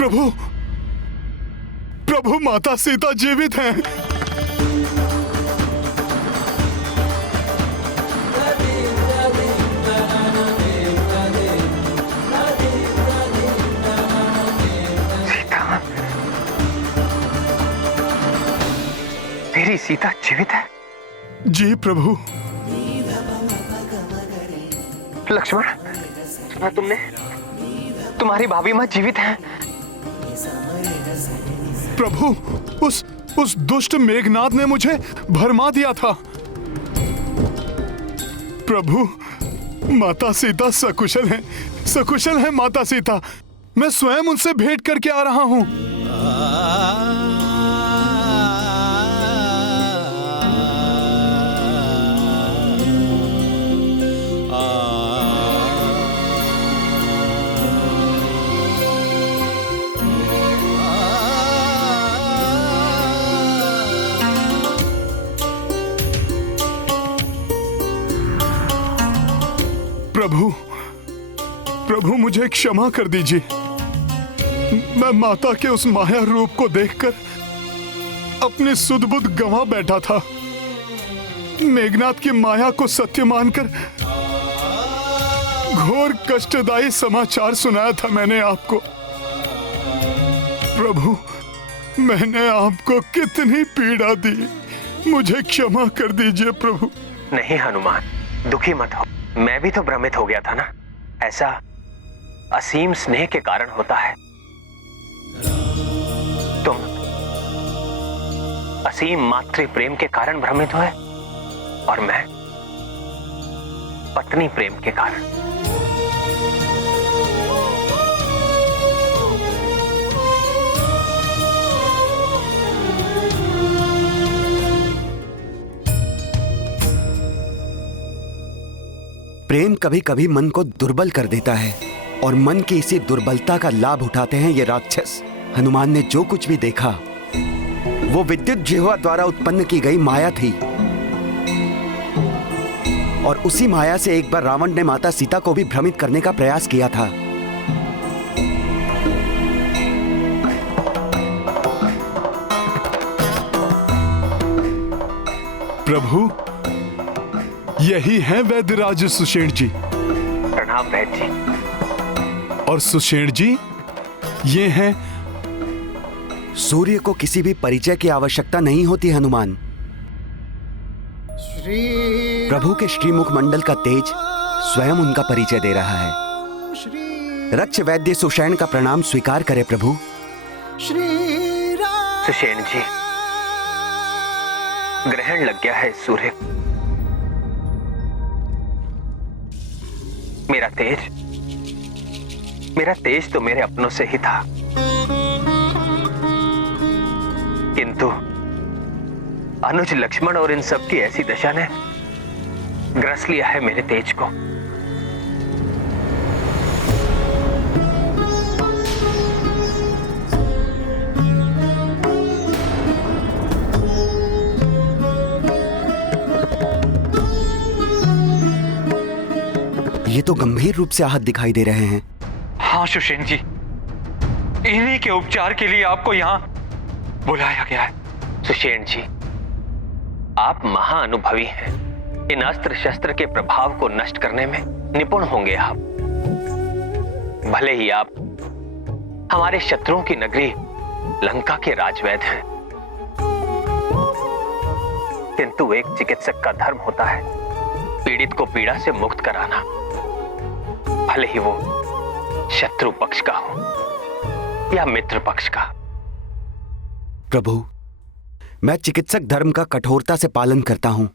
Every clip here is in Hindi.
प्रभु, प्रभु माता सीता जीवित हैं। सीता, मेरी सीता जीवित है? जी प्रभु। लक्ष्मण, सुना तुमने? तुम्हारी भाभी माँ जीवित है। प्रभु, उस दुष्ट मेघनाद ने मुझे भरमा दिया था। प्रभु, माता सीता सकुशल हैं, सकुशल हैं माता सीता। मैं स्वयं उनसे भेंट करके आ रहा हूं। प्रभु, प्रभु मुझे क्षमा कर दीजिए। मैं माता के उस माया रूप को देखकर अपनी सुध-बुध गंवा बैठा था। मेघनाद की माया को सत्य मानकर घोर कष्टदायी समाचार सुनाया था मैंने आपको। प्रभु, मैंने आपको कितनी पीड़ा दी, मुझे क्षमा कर दीजिए प्रभु। नहीं हनुमान, दुखी मत हो। मैं भी तो भ्रमित हो गया था ना। ऐसा असीम स्नेह के कारण होता है। तुम असीम मातृ प्रेम के कारण भ्रमित हुए और मैं पत्नी प्रेम के कारण। प्रेम कभी कभी मन को दुर्बल कर देता है और मन की इसी दुर्बलता का लाभ उठाते हैं ये राक्षस। हनुमान ने जो कुछ भी देखा वो विद्युत जिह्वा द्वारा उत्पन्न की गई माया थी और उसी माया से एक बार रावण ने माता सीता को भी भ्रमित करने का प्रयास किया था। प्रभु, यही है वैद्यराज सुषेण जी। प्रणाम वैद्य जी। और सुषेण जी, ये हैं। सूर्य को किसी भी परिचय की आवश्यकता नहीं होती हनुमान। प्रभु के श्रीमुख मंडल का तेज स्वयं उनका परिचय दे रहा है। रक्ष वैद्य सुषेण का प्रणाम स्वीकार करे प्रभु। सुषेण जी, ग्रहण लग गया है सूर्य। मेरा तेज तो मेरे अपनों से ही था, किंतु अनुज, लक्ष्मण और इन सब की ऐसी दशा ने ग्रस लिया है मेरे तेज को। ये तो गंभीर रूप से आहत दिखाई दे रहे हैं। हाँ सुषेण जी, इन्हीं के उपचार के लिए आपको यहाँ बुलाया गया है। सुषेण जी, आप महाअनुभवी हैं। इन अस्त्र शस्त्र के प्रभाव को नष्ट करने में निपुण होंगे आप। भले ही आप हमारे शत्रुओं की नगरी लंका के राजवैद्य हैं, किंतु एक चिकित्सक का धर्म होता है पीड़ित को पीड़ा से मुक्त कराना, भले ही वो शत्रु पक्ष का हो या मित्र पक्ष का। प्रभु, मैं चिकित्सक धर्म का कठोरता से पालन करता हूं।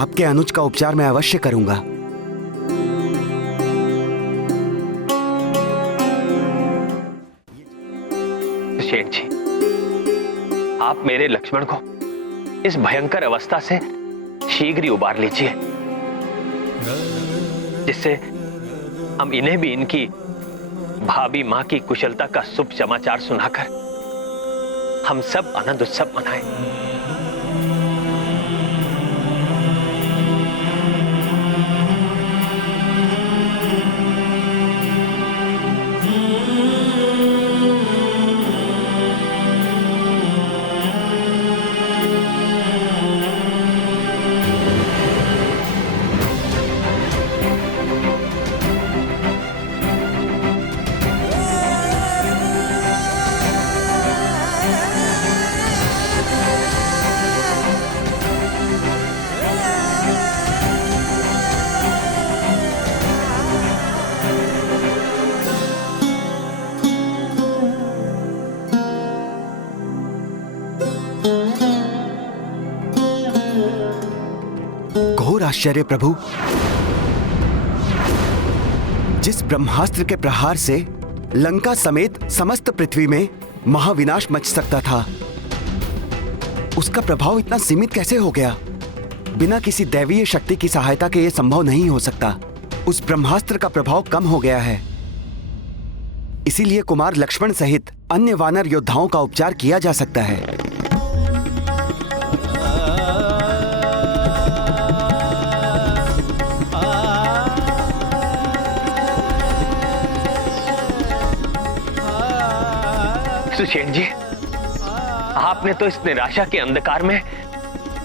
आपके अनुज का उपचार मैं अवश्य करूंगा। सुषेण जी, आप मेरे लक्ष्मण को इस भयंकर अवस्था से शीघ्र ही उबार लीजिए, जिससे हम इन्हें भी इनकी भाभी मां की कुशलता का शुभ समाचार सुनाकर हम सब आनंद उत्सव मनाएं। आश्चर्य प्रभु, जिस ब्रह्मास्त्र के प्रहार से लंका समेत समस्त पृथ्वी में महाविनाश मच सकता था, उसका प्रभाव इतना सीमित कैसे हो गया? बिना किसी दैवीय शक्ति की सहायता के यह संभव नहीं हो सकता। उस ब्रह्मास्त्र का प्रभाव कम हो गया है, इसीलिए कुमार लक्ष्मण सहित अन्य वानर योद्धाओं का उपचार किया जा सकता है। सुषेण जी, आपने तो इस निराशा के अंधकार में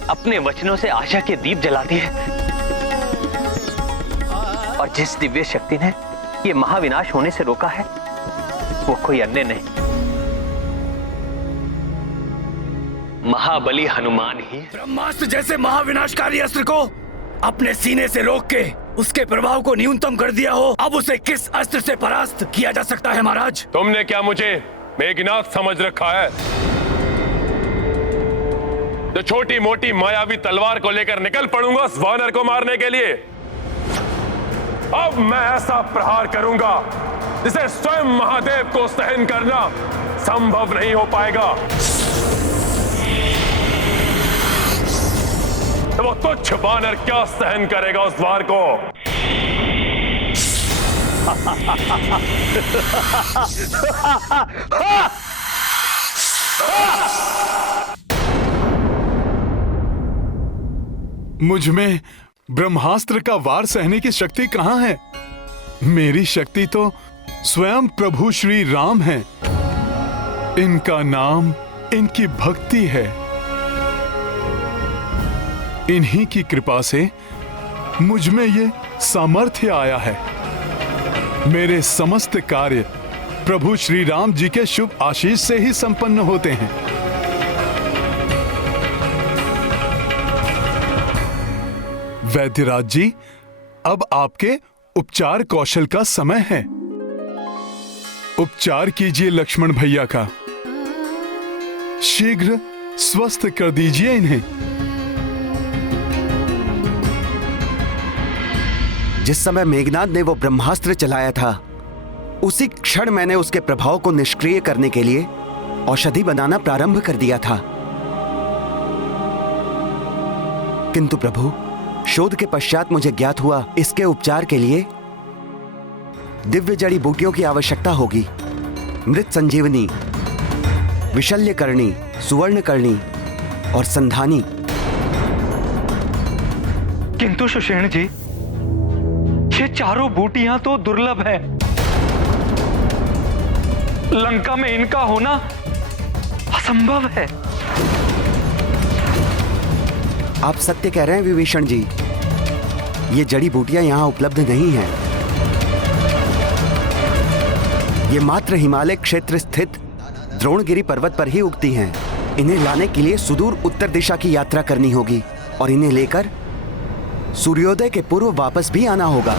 अपने वचनों से आशा के दीप जला दिए, और जिस दिव्य शक्ति ने ये महाविनाश होने से रोका है वो कोई अन्य नहीं, महाबली हनुमान ही। ब्रह्मास्त्र जैसे महाविनाशकारी अस्त्र को अपने सीने से रोक के उसके प्रभाव को न्यूनतम कर दिया हो, अब उसे किस अस्त्र से परास्त किया जा सकता है महाराज? तुमने क्या मुझे मेघनाथ समझ रखा है, जो छोटी मोटी मायावी तलवार को लेकर निकल पड़ूंगा उस वानर को मारने के लिए? अब मैं ऐसा प्रहार करूंगा जिसे स्वयं महादेव को सहन करना संभव नहीं हो पाएगा। तो वो तुच्छ वानर क्या सहन करेगा उस वार को? मुझ में ब्रह्मास्त्र का वार सहने की शक्ति कहां है? मेरी शक्ति तो स्वयं प्रभु श्री राम है। इनका नाम इनकी भक्ति है। इन्हीं की कृपा से मुझ में ये सामर्थ्य आया है। मेरे समस्त कार्य प्रभु श्री राम जी के शुभ आशीष से ही संपन्न होते हैं। वैद्यराज जी, अब आपके उपचार कौशल का समय है। उपचार कीजिए लक्ष्मण भैया का, शीघ्र स्वस्थ कर दीजिए इन्हें। जिस समय मेघनाद ने वो ब्रह्मास्त्र चलाया था, उसी क्षण मैंने उसके प्रभाव को निष्क्रिय करने के लिए औषधि बनाना प्रारंभ कर दिया था। किंतु प्रभु, शोध के पश्चात मुझे ज्ञात हुआ इसके उपचार के लिए दिव्य जड़ी बूटियों की आवश्यकता होगी। मृत संजीवनी, विशल्यकर्णी, सुवर्णकर्णी और संधानी। किंतु सुषेण जी, ये चारों बूटियां तो दुर्लभ है। लंका में इनका होना असंभव है। आप सत्य कह रहे हैं विभीषण जी, ये जड़ी बूटियां यहां उपलब्ध नहीं हैं। ये मात्र हिमालय क्षेत्र स्थित द्रोणगिरी पर्वत पर ही उगती हैं। इन्हें लाने के लिए सुदूर उत्तर दिशा की यात्रा करनी होगी और इन्हें लेकर सूर्योदय के पूर्व वापस भी आना होगा।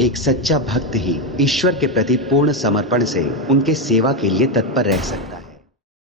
एक सच्चा भक्त ही ईश्वर के प्रति पूर्ण समर्पण से उनके सेवा के लिए तत्पर रह सकता है।